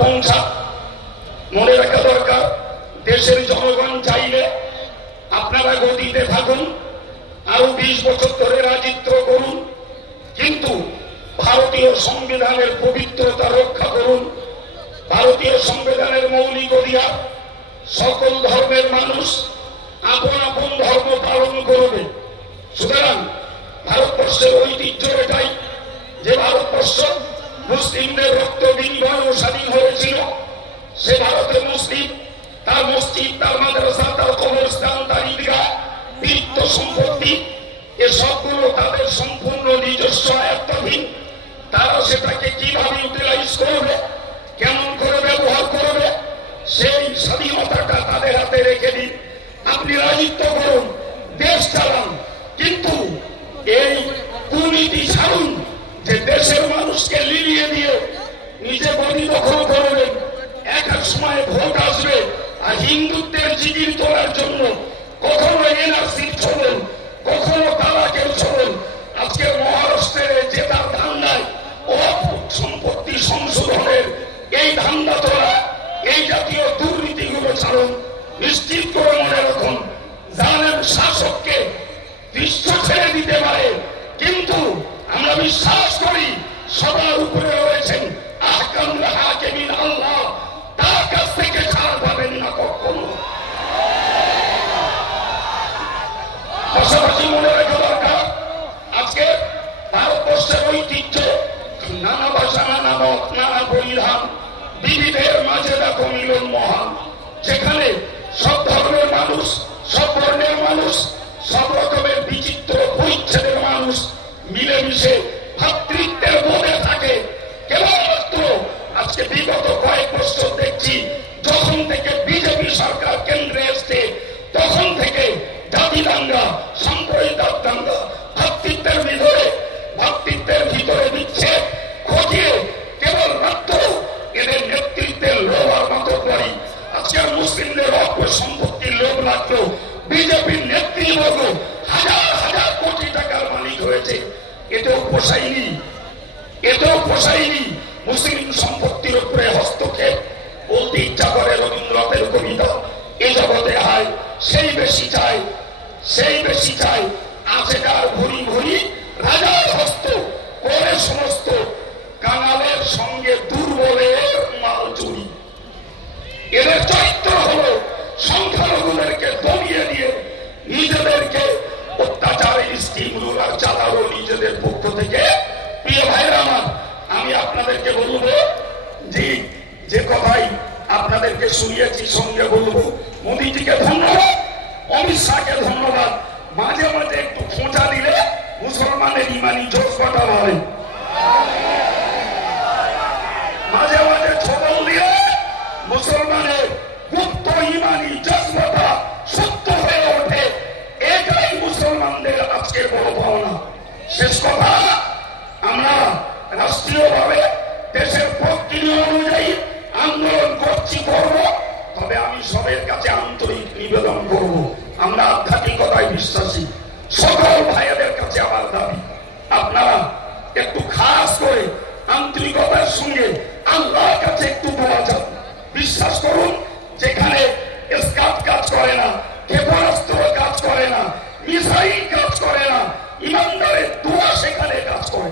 পৌঁছা। মনে রাখা দরকার, দেশের জনগণ চাইলে আপনারা গদিতে থাকুন, আরো 20 বছর ধরে রাজত্ব করুন, কিন্তু ভারতীয় সংবিধানের পবিত্রতা রক্ষা করুন। ভারতীয় সংবিধানের মৌলিক অধিকার, সকল ধর্মের মানুষ আপন আপন ধর্ম পালন করবে। সুতরাং ভারতবর্ষের ঐতিহ্য এটাই যে ভারতবর্ষ মুসলিমদের রক্ত বিনিময় স্বাধীন হয়েছিল। সে ভারতের মুসলিম তার মসজিদ, তার মাদ্রাসা, তার কবরস্থান, তার ঈদগাহ, তীর্থ সম্পত্তি, এ সবগুলো তাদের সম্পূর্ণ নিজস্ব আয়ত্তাধীন। তারা সেটাকে কিভাবে ইউটিলাইজ করবে, কেমন করে ব্যবহার করবে, সেই স্বাধীনতাটা তাদের হাতে রেখে দিন। আপনি রাজত্ব করুন, দেশ চালান, কিন্তু এই দুর্নীতি ছাড়ুন যে দেশের মানুষকে লিলিয়ে দিয়ে নিজে গদি দখল করবেন। এক এক সময় ভোট আসবে আর হিন্দুত্বের জিগির তোলার জন্য কখনো এনআরসির ছবল, কখনো তালাকের ছবল। আজকে মহারাষ্ট্রের যে তার ধান্দায় সম্পত্তি সংশোধনের এই ধান্দা তোলা, এই জাতীয় দুর্নীতিগুলো ছাড়ুন। নিশ্চিত করে মনে রাখুন, জালেম শাসককে বিশ্ব ছেড়ে দিতে পারে, কিন্তু আমরা বিশ্বাস করি সবার উপরে রয়েছেন আহকামুল হাকিমিন আল্লাহ, তার কাছ থেকে ছাড় পাবেন না কখনো। পাশাপাশি মনে রাখা দরকার, আজকে ভারতবর্ষের ঐতিহ্য, নানা ভাষা, নানা মত, নানা পরিধান, বিবিধের মাঝে দেখো মিলন মহান। যেখানে সব ধর্মের মানুষ, সব বর্ণের মানুষ, সব রকমের বিচিত্র পরিচ্ছেদের মানুষ মিলেমিশে ভাতৃত্বের বোধে থাকে। কেবলমাত্র আজকে বিগত কয়েক বছর দেখছি, যখন থেকে বিজেপি সরকার কেন্দ্রে এসছে তখন থেকে জাতি দাঙ্গা, সাম্প্রদায়িক দাঙ্গা, ভাতৃত্বের ভিতরে দিচ্ছে খতিয়ে কেবলমাত্র এদের নেতৃত্বের লোভ আর মাতব্বরি। আজকে মুসলিমদের অল্প সম্পত্তির লোভ লাগলো, বিজেপির নেতৃবর্গ হাজার হাজার কোটি টাকার মালিক হয়েছে। এতেও পোষায়নি। মুসলিম সম্পত্তির উপরে হস্তক্ষেপ। বলতে ইচ্ছা করে রবীন্দ্রনাথের কবিতা, এ জগতে হয় সেই বেশি চাই, আছে যার ভরি ভরি রাজার হস্ত, করে সমস্ত কাঙালের সঙ্গে দুর্বলের মাল চুরি। এদের চরিত্র হলো সংখ্যালঘুদেরকে দমিয়ে দিয়ে নিজেদেরকে অত্যাচারের স্কিমগুলো আর চালাবো নিজেদের পক্ষ থেকে। প্রিয় ভাইরা আমার, আমি আপনাদেরকে বলবো যে কথাই আপনাদেরকে শুনিয়েছি সঙ্গে বলবো, মোদীজিকে ধন্যবাদ, অমিত শাহকে ধন্যবাদ। মাঝে মাঝে একটু খোঁচা দিলে মুসলমানের ইমানি জজবাটা বাড়ে, মাঝে মাঝে ছবল দিলে মুসলমানের গুপ্ত ইমানি জজবাটা সত্য হয়ে ওঠে। এটাই মুসলমানদের আজকের বড় পাওনা। শেষ কথা, আমরা রাষ্ট্রীয়ভাবে দেশের প্রক্রিয়া অনুযায়ী আন্দোলন করব, তবে আমি সবের কাছে আন্তরিক নিবেদন করব, আমরা আধ্যাত্মিকতায় বিশ্বাসী। সকল ভাইদের কাছে আমার দাবি, আপনারা একটু খাস করে আন্তরিকতার সঙ্গে আল্লাহর কাছে একটু দোয়া চান। বিশ্বাস করুন, যেখানে স্কাট কাজ করে না, ক্ষেপণাস্ত্র কাজ করে না, মিসাইল কাজ করে না, ইমানদারের দোয়া সেখানে কাজ করে।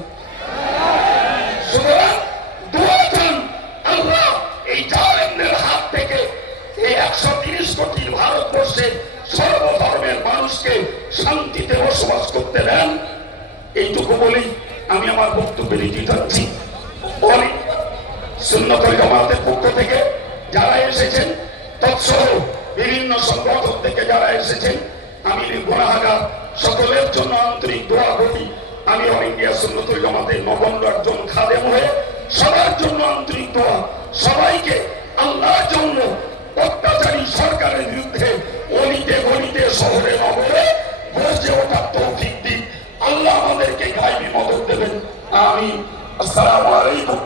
সুতরাং দোয়া চান, আল্লাহ এই জালেমদের হাত থেকে এই 130 কোটি ভারতবর্ষের সর্বধর্মের মানুষকে শান্তিতে বসবাস করতে দেন। এইটুকু বলেই আমি আমার বক্তব্যে দিতে যাচ্ছি। সুন্নতুল জামাতের পক্ষ থেকে যারা এসেছেন, তৎসহ বিভিন্ন সংগঠন থেকে যারা এসেছেন, আমি গুনাহগার সকলের জন্য আন্তরিক দোয়া করি। আমি অল ইন্ডিয়া সুন্নতুল জামাতের নগণ্য একজন খাদেম হয়ে সবার জন্য আন্তরিক দোয়া। সবাইকে আল্লাহর জন্য অত্যাচারী সরকারের বিরুদ্ধে অলিতে গলিতে শহরে নগরে গর্জে ওঠার তৌফিক দিন। আল্লাহ আমাদেরকে গায়বী মদদ দেবেন। আমিন। আসসালামু আলাইকুম।